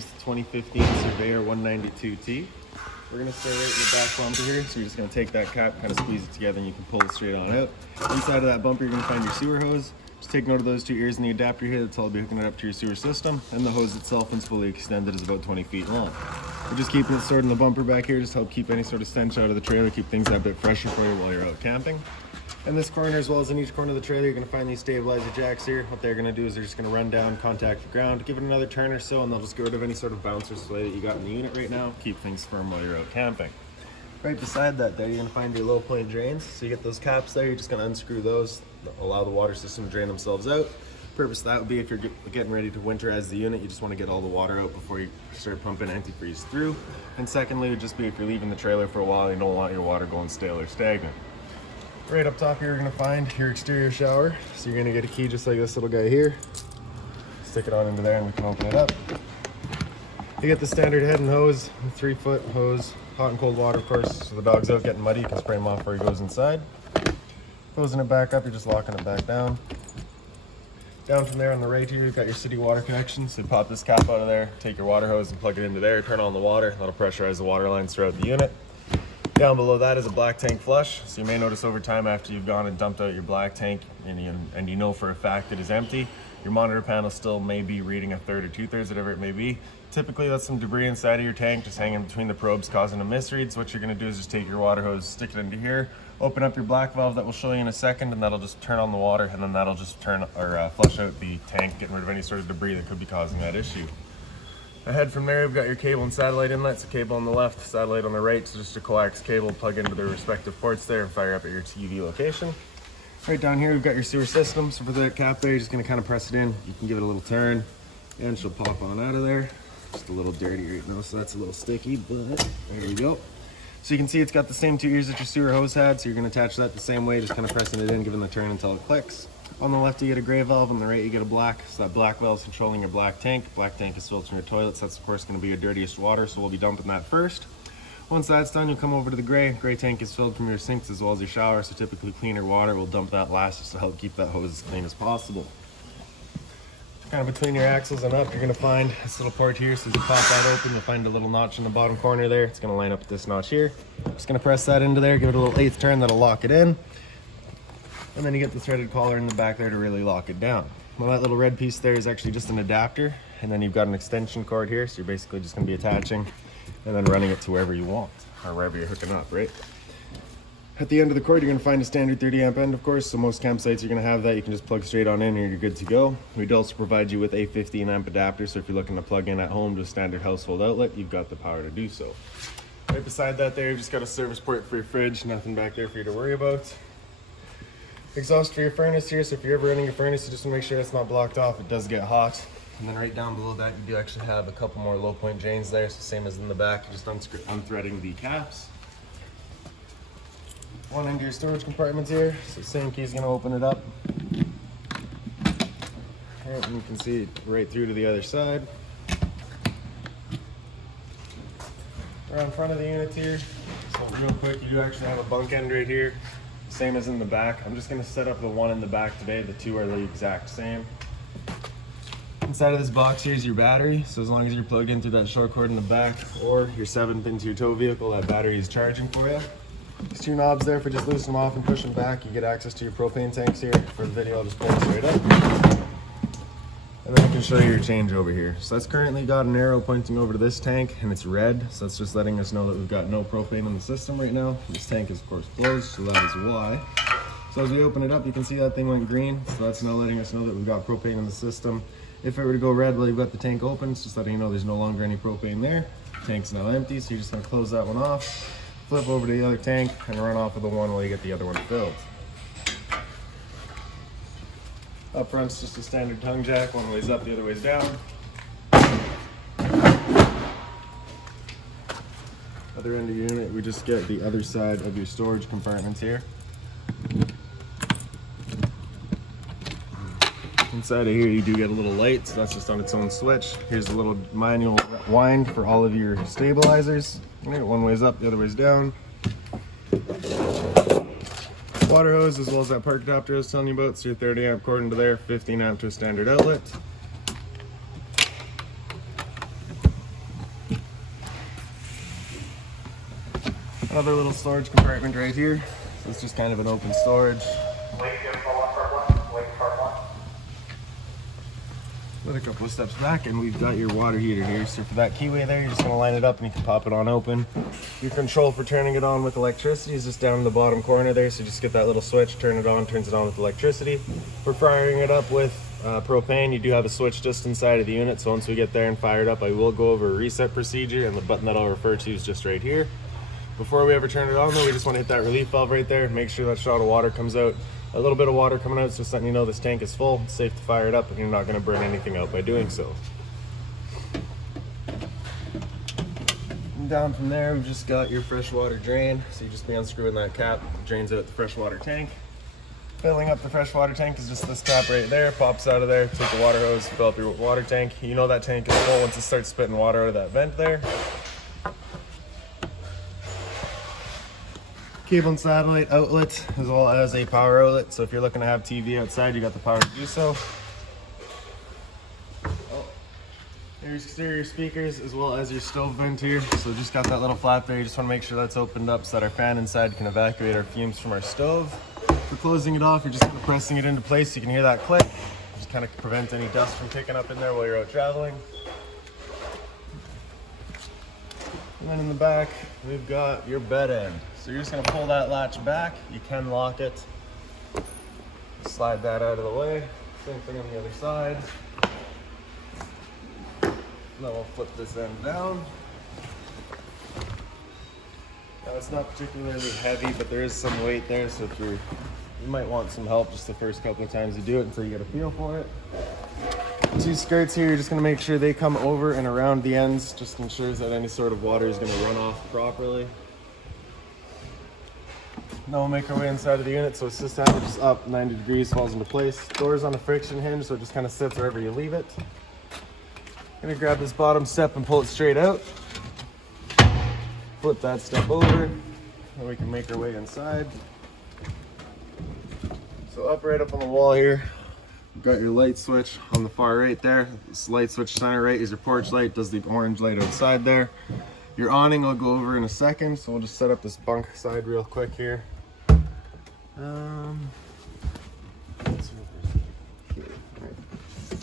use the 2015 Surveyor 192T. We're going to start right in the back bumper here. So you're just going to take that cap, kind of squeeze it together, and you can pull it straight on out. Inside of that bumper, you're going to find your sewer hose. Just take note of those two ears in the adapter here. That's all I'll be hooking it up to your sewer system. And the hose itself, once fully extended, is about 20 feet long. We're just keeping it stored in the bumper back here, just to help keep any sort of stench out of the trailer, keep things that bit fresher for you while you're out camping. In this corner, as well as in each corner of the trailer, you're going to find these stabilizer jacks here. What they're going to do is they're just going to run down, contact the ground, give it another turn or so, and they'll just get rid of any sort of bounce or sway that you got in the unit right now, keep things firm while you're out camping. Right beside that there, you're going to find your low point drains. So you get those caps there, you're just going to unscrew those, allow the water system to drain themselves out. Purpose of that would be if you're getting ready to winterize the unit, you just want to get all the water out before you start pumping antifreeze through. And secondly, it would just be if you're leaving the trailer for a while, you don't want your water going stale or stagnant. Right up top here, you're going to find your exterior shower. So you're going to get a key just like this little guy here. Stick it on into there and we can open it up. You get the standard head and hose, 3-foot hose, hot and cold water of course, so the dog's out getting muddy, you can spray him off before he goes inside. Closing it back up, you're just locking it back down. Down from there on the right here, you've got your city water connection. So you pop this cap out of there, take your water hose and plug it into there, turn on the water, that'll pressurize the water lines throughout the unit. Down below that is a black tank flush. So you may notice over time after you've gone and dumped out your black tank and you know for a fact it is empty, your monitor panel still may be reading 1/3 or 2/3, whatever it may be. Typically that's some debris inside of your tank just hanging between the probes causing a misread. So what you're going to do is just take your water hose, stick it into here, open up your black valve that we'll show you in a second, and that'll just turn on the water, and then that'll just turn or flush out the tank, getting rid of any sort of debris that could be causing that issue. Ahead from there, we've got your cable and satellite inlets. A cable on the left, satellite on the right. So just a coax cable, plug into their respective ports there and fire up at your TV location. Right down here, we've got your sewer system. So for the cap there, you're just gonna kind of press it in. You can give it a little turn and she'll pop on out of there. Just a little dirty right now, so that's a little sticky, but there you go. So you can see it's got the same two ears that your sewer hose had. So you're gonna attach that the same way, just kind of pressing it in, giving the turn until it clicks. On the left, you get a gray valve. On the right, you get a black. So that black valve is controlling your black tank. Black tank is filtering your toilets. That's, of course, going to be your dirtiest water, so we'll be dumping that first. Once that's done, you'll come over to the gray. Gray tank is filled from your sinks as well as your shower, so typically cleaner water. We'll dump that last just to help keep that hose as clean as possible. Kind of between your axles and up, you're going to find this little port here. So as you pop that open, you'll find a little notch in the bottom corner there. It's going to line up with this notch here. Just going to press that into there, give it a little 1/8 turn. That'll lock it in. And then you get the threaded collar in the back there to really lock it down. Well, that little red piece there is actually just an adapter, and then you've got an extension cord here, so you're basically just going to be attaching and then running it to wherever you want, or wherever you're hooking up, right? At the end of the cord, you're going to find a standard 30 amp end, of course, so most campsites are going to have that. You can just plug straight on in and you're good to go. We'd also provide you with a 15 amp adapter, so if you're looking to plug in at home to a standard household outlet, you've got the power to do so. Right beside that there, you've just got a service port for your fridge, nothing back there for you to worry about. Exhaust for your furnace here, so if you're ever running your furnace, you just want to make sure it's not blocked off. It does get hot. And then right down below that, you do actually have a couple more low point drains there, so same as in the back, you're just unthreading the caps. One into your storage compartments here, so same key is going to open it up. Right, and you can see it right through to the other side. Right in front of the unit here, so real quick, you do actually have a bunk end right here. Same as in the back. I'm just going to set up the one in the back today. The two are the exact same. Inside of this box here is your battery. So as long as you're plugged in through that short cord in the back or your 7-pin to your tow vehicle, that battery is charging for you. These two knobs there for just loosen them off and push them back. You get access to your propane tanks here. For the video, I'll just pull it straight up. And then I can show you your change over here. So that's currently got an arrow pointing over to this tank and it's red. So that's just letting us know that we've got no propane in the system right now. This tank is of course closed, so that is why. So as we open it up, you can see that thing went green. So that's now letting us know that we've got propane in the system. If it were to go red while you've got the tank open, it's just letting you know there's no longer any propane there. The tank's now empty, so you're just gonna close that one off, flip over to the other tank and run off of the one while you get the other one filled. Up front's just a standard tongue jack, one way's up, the other way's down. Other end of your unit, we just get the other side of your storage compartments here. Inside of here you do get a little light, so that's just on its own switch. Here's a little manual wind for all of your stabilizers. One way's up, the other way's down. Water hose as well as that park adapter I was telling you about, so your 30 amp cord into there, 15 amp to a standard outlet. Another little storage compartment right here. So it's just kind of an open storage. With a couple of steps back, and we've got your water heater here. So for that keyway there, you're just going to line it up and you can pop it on open. Your control for turning it on with electricity is just down in the bottom corner there. So just get that little switch, turn it on, turns it on with electricity. For firing it up with propane, you do have a switch just inside of the unit. So once we get there and fire it up, I will go over a reset procedure, and the button that I'll refer to is just right here. Before we ever turn it on though, we just want to hit that relief valve right there and make sure that shot of water comes out. A little bit of water coming out is just letting you know this tank is full. It's safe to fire it up and you're not going to burn anything out by doing so. And down from there, we've just got your freshwater drain. So you just be unscrewing that cap, drains out the freshwater tank. Filling up the freshwater tank is just this cap right there, pops out of there, take the water hose, fill up your water tank. You know that tank is full once it starts spitting water out of that vent there. Cable and satellite outlet, as well as a power outlet. So if you're looking to have TV outside, you got the power to do so. Your exterior speakers, as well as your stove vent here. So just got that little flap there. You just want to make sure that's opened up so that our fan inside can evacuate our fumes from our stove. For closing it off, you're just kind of pressing it into place. You can hear that click. Just kind of prevent any dust from picking up in there while you're out traveling. And then in the back, we've got your bed end. So you're just going to pull that latch back. You can lock it. Slide that out of the way. Same thing on the other side. Then we'll flip this end down. Now it's not particularly heavy, but there is some weight there, so if you might want some help just the first couple of times you do it until you get a feel for it. Two skirts here, you're just going to make sure they come over and around the ends, just ensures that any sort of water is going to run off properly. Now we'll make our way inside of the unit. So it's just up 90 degrees, falls into place. Door's on a friction hinge, so it just kind of sits wherever you leave it. Gonna grab this bottom step and pull it straight out. Flip that step over, and we can make our way inside. So right up on the wall here, you've got your light switch on the far right there. This light switch center right is your porch light, does the orange light outside there. Your awning I'll go over in a second, so we'll just set up this bunk side real quick here. So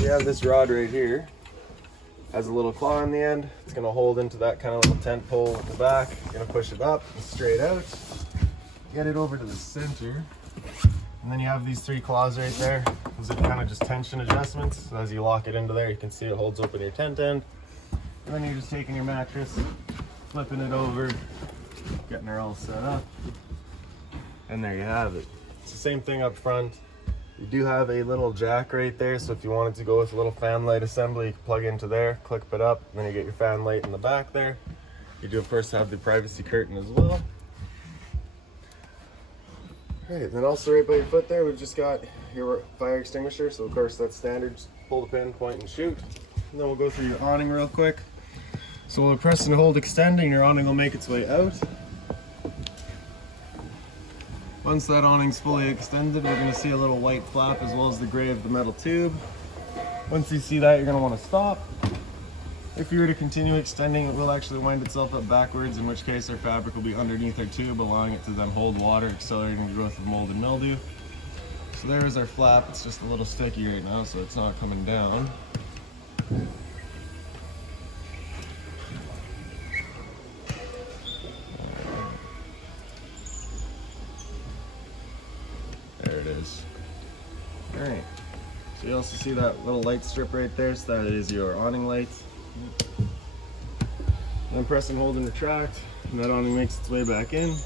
you have this rod right here. Has a little claw in the end. It's going to hold into that kind of little tent pole at the back. You're going to push it up and straight out. Get it over to the center. And then you have these three claws right there. Those are kind of just tension adjustments. So as you lock it into there, you can see it holds open your tent end. And then you're just taking your mattress, flipping it over, getting her all set up. And there you have it. It's the same thing up front. You do have a little jack right there, so if you wanted to go with a little fan light assembly, you can plug into there, clip it up, and then you get your fan light in the back there. You do of course have the privacy curtain as well. Alright, then also right by your foot there, we've just got your fire extinguisher, so of course that's standard. Just pull the pin, point and shoot. And then we'll go through your awning real quick. So we'll press and hold extending, your awning will make its way out. Once that awning's fully extended, we're going to see a little white flap as well as the gray of the metal tube. Once you see that, you're going to want to stop. If you were to continue extending, it will actually wind itself up backwards, in which case our fabric will be underneath our tube, allowing it to then hold water, accelerating the growth of mold and mildew. So there is our flap. It's just a little sticky right now, so it's not coming down. There it is. Alright, so you also see that little light strip right there, so that is your awning light. Then press and hold and retract, and that awning makes its way back in.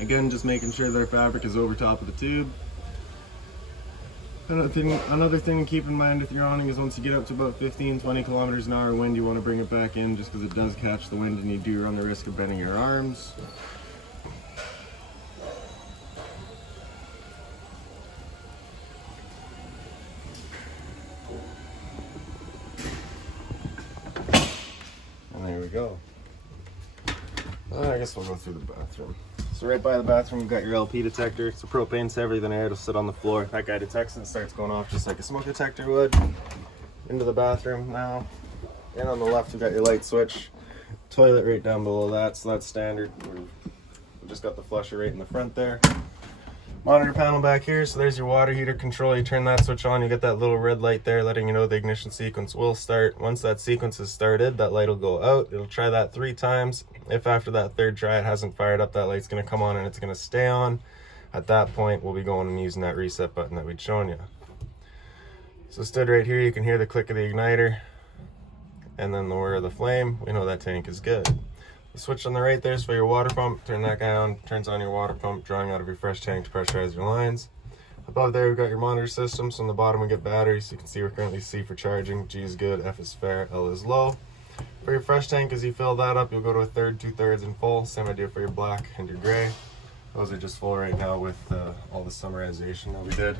Again, just making sure that our fabric is over top of the tube. Another thing to keep in mind with your awning is once you get up to about 15-20 kilometers an hour wind, you want to bring it back in just because it does catch the wind and you do run the risk of bending your arms. And there we go. I guess we'll go through the bathroom. So right by the bathroom, we've got your LP detector. It's a propane heavier than air. It'll sit on the floor. That guy detects it and starts going off just like a smoke detector would. Into the bathroom now. And on the left, we've got your light switch. toilet right down below that, so that's standard. We just got the flusher right in the front there. Monitor panel back here, so there's your water heater control. You turn that switch on, you get that little red light there letting you know the ignition sequence will start. Once that sequence is started, that light will go out. It'll try that 3 times. If after that third try it hasn't fired up, that light's going to come on and it's going to stay on. At that point, we'll be going and using that reset button that we'd shown you. So stood right here, you can hear the click of the igniter and then the whir of the flame. We know that tank is good. The switch on the right there is for your water pump. Turn that guy on, turns on your water pump, drawing out of your fresh tank to pressurize your lines. Above there, we've got your monitor system. So on the bottom, we get batteries. So you can see we're currently C for charging. G is good, F is fair, L is low. For your fresh tank, as you fill that up, you'll go to 1/3, 2/3, and full. Same idea for your black and your gray. Those are just full right now with all the summarization that we did.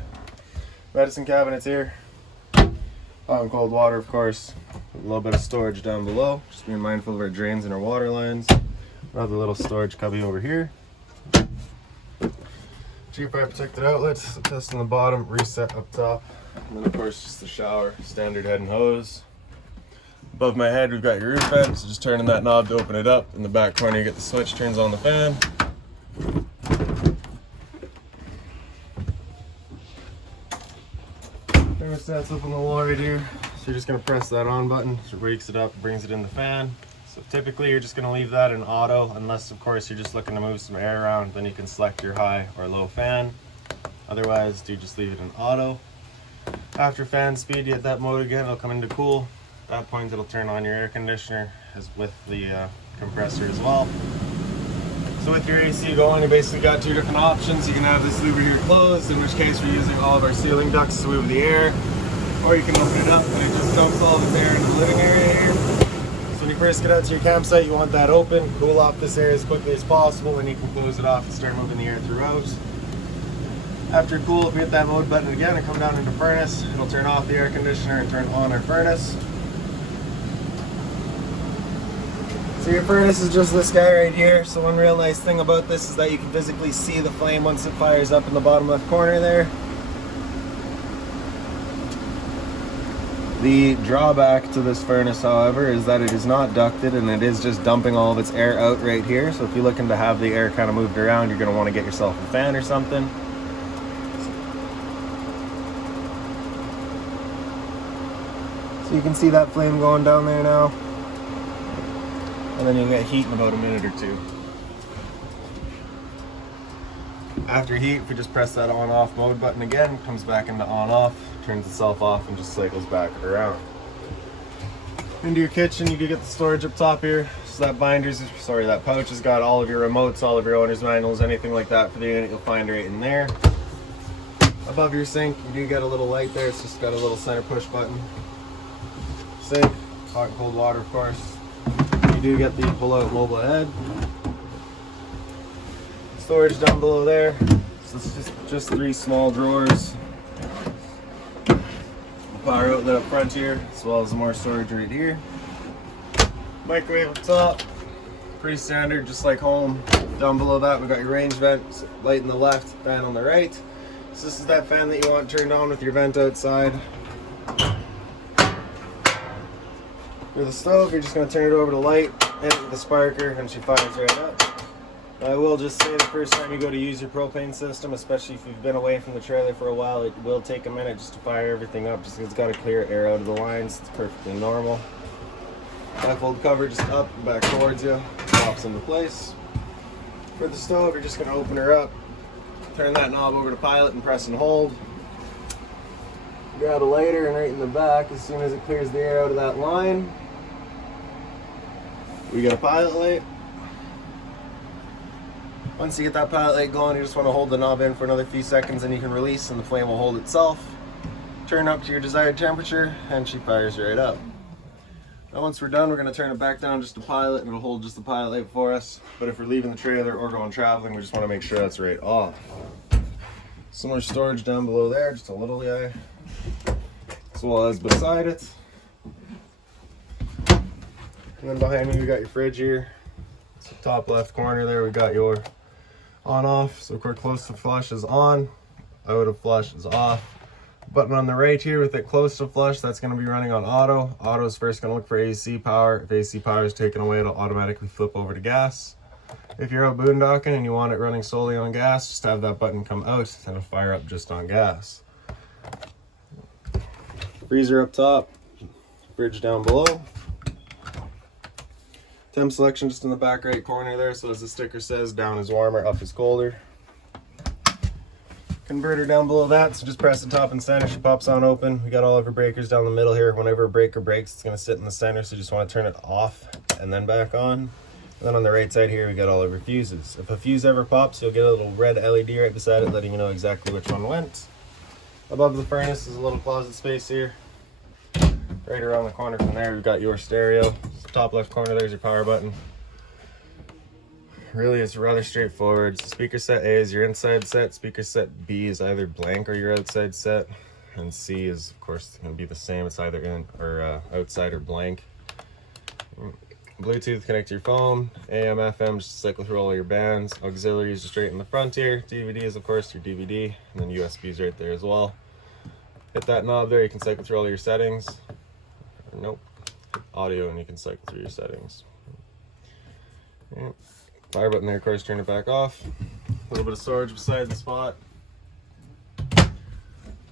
Medicine cabinets here. Hot and cold water, of course. A little bit of storage down below. Just being mindful of our drains and our water lines. Another little storage cubby over here. G5 protected outlets. Test on the bottom, reset up top. And then of course just the shower, standard head and hose. Above my head we've got your roof vent, so just turning that knob to open it up. In the back corner you get the switch, turns on the fan. Thermostat's up on the wall right here, so you're just going to press that on button, so it wakes it up, brings it in the fan. So typically you're just going to leave that in auto, unless of course you're just looking to move some air around, then you can select your high or low fan. Otherwise, do just leave it in auto. After fan speed, you hit that mode again, it'll come into cool. At that point it'll turn on your air conditioner as with the compressor as well. So with your AC going, you basically got 2 different options. You can have this louver here closed, in which case we're using all of our ceiling ducts to move the air. Or you can open it up and it just dumps all the air into the living area here. So when you first get out to your campsite, you want that open. Cool off this air as quickly as possible, and you can close it off and start moving the air throughout. After cool, if we hit that mode button again and come down into furnace, it'll turn off the air conditioner and turn on our furnace. So your furnace is just this guy right here. So one real nice thing about this is that you can physically see the flame once it fires up in the bottom left corner there. The drawback to this furnace, however, is that it is not ducted and it is just dumping all of its air out right here. So if you're looking to have the air kind of moved around, you're going to want to get yourself a fan or something. So you can see that flame going down there now. And then you'll get heat in about a minute or 2. After heat, if we just press that on off mode button again, it comes back into on off, turns itself off and just cycles back around. Into your kitchen, you do get the storage up top here. So that that pouch has got all of your remotes, all of your owner's manuals, anything like that for the unit, you'll find right in there. Above your sink, you do get a little light there. It's just got a little center push button. Sink, hot and cold water, of course. You do get the pull-out mobile head. Storage down below there. So it's just 3 small drawers. The power outlet up front here, as well as more storage right here. Microwave up top. Pretty standard, just like home. Down below that, we got your range vent, light on the left, fan on the right. So this is that fan that you want turned on with your vent outside. For the stove, you're just going to turn it over to light, hit the sparker, and she fires right up. I will just say the first time you go to use your propane system, especially if you've been away from the trailer for a while, it will take a minute just to fire everything up, just because it's got to clear air out of the lines. It's perfectly normal. Bifold cover just up and back towards you, pops into place. For the stove, you're just going to open her up, turn that knob over to pilot and press and hold. Grab a lighter, and right in the back, as soon as it clears the air out of that line, we got a pilot light. Once you get that pilot light going, you just want to hold the knob in for another few seconds and you can release and the flame will hold itself. Turn up to your desired temperature and she fires right up. Now once we're done, we're going to turn it back down just to pilot and it'll hold just the pilot light for us. But if we're leaving the trailer or going traveling, we just want to make sure that's right off. Some more storage down below there, just a little guy, as well as beside it. And then behind me we got your fridge here. So top left corner there we got your on off. So of course close to flush is on, out of flush is off. Button on the right here with it close to flush, that's going to be running on auto. Auto is first going to look for AC power. If AC power is taken away, it'll automatically flip over to gas. If you're out boondocking and you want it running solely on gas, just have that button come out and it'll fire up just on gas. Freezer up top, fridge down below. Temp selection just in the back right corner there, so as the sticker says, down is warmer, up is colder. Converter down below that, so just press the top and center, she pops on open. We got all of our breakers down the middle here. Whenever a breaker breaks, it's going to sit in the center, so you just want to turn it off and then back on. And then on the right side here, we got all of our fuses. If a fuse ever pops, you'll get a little red LED right beside it, letting you know exactly which one went. Above the furnace is a little closet space here. Right around the corner from there, we've got your stereo. Top left corner, there's your power button. Really, it's rather straightforward. So speaker set A is your inside set, speaker set B is either blank or your outside set, and C is, of course, going to be the same. It's either in or outside or blank. Bluetooth, connect to your phone. AM, FM, just cycle through all your bands. Auxiliaries just right in the front here. DVD is, of course, your DVD, and then USB is right there as well. Hit that knob there, you can cycle through all your settings. Nope. Audio, and you can cycle through your settings. Yep. Fire button there, of course, turn it back off. A little bit of storage beside the spot.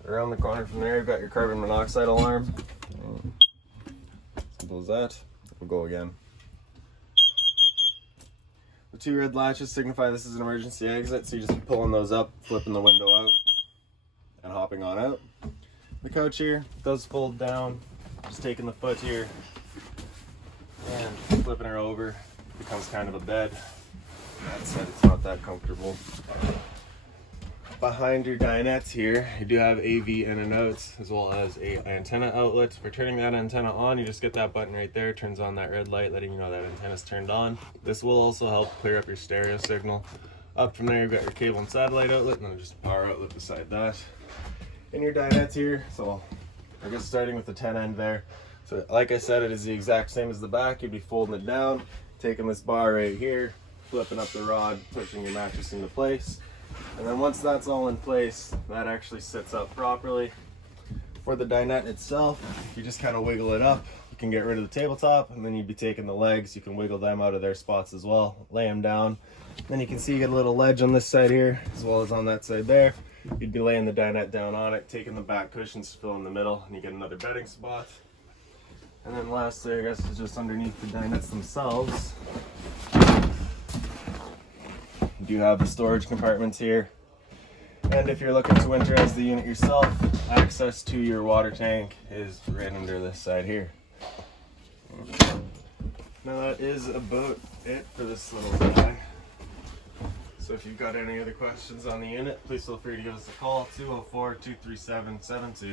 Around the corner from there, you've got your carbon monoxide alarm. Simple as that. We'll go again. The two red latches signify this is an emergency exit, so you just pulling those up, flipping the window out, and hopping on out. The couch here does fold down. Just taking the foot here and flipping her over, becomes kind of a bed. That said, it's not that comfortable. Behind your dinettes here, you do have AV in and outs, as well as a antenna outlet. For turning that antenna on, you just get that button right there, turns on that red light, letting you know that antenna's turned on. This will also help clear up your stereo signal. Up from there, you've got your cable and satellite outlet, and then just a power outlet beside that. In your dinettes here, so I guess starting with the 10 end there. So like I said, it is the exact same as the back. You'd be folding it down, taking this bar right here, flipping up the rod, pushing your mattress into place. And then once that's all in place, that actually sits up properly. For the dinette itself, you just kind of wiggle it up. You can get rid of the tabletop, and then you'd be taking the legs. You can wiggle them out of their spots as well, lay them down. Then you can see you get a little ledge on this side here, as well as on that side there. You'd be laying the dinette down on it, taking the back cushions to fill in the middle, and you get another bedding spot. And then lastly, I guess, is just underneath the dinettes themselves. You do have the storage compartments here. And if you're looking to winterize the unit yourself, access to your water tank is right under this side here. Now that is about it for this little guy. So if you've got any other questions on the unit, please feel free to give us a call, 204-237-7272.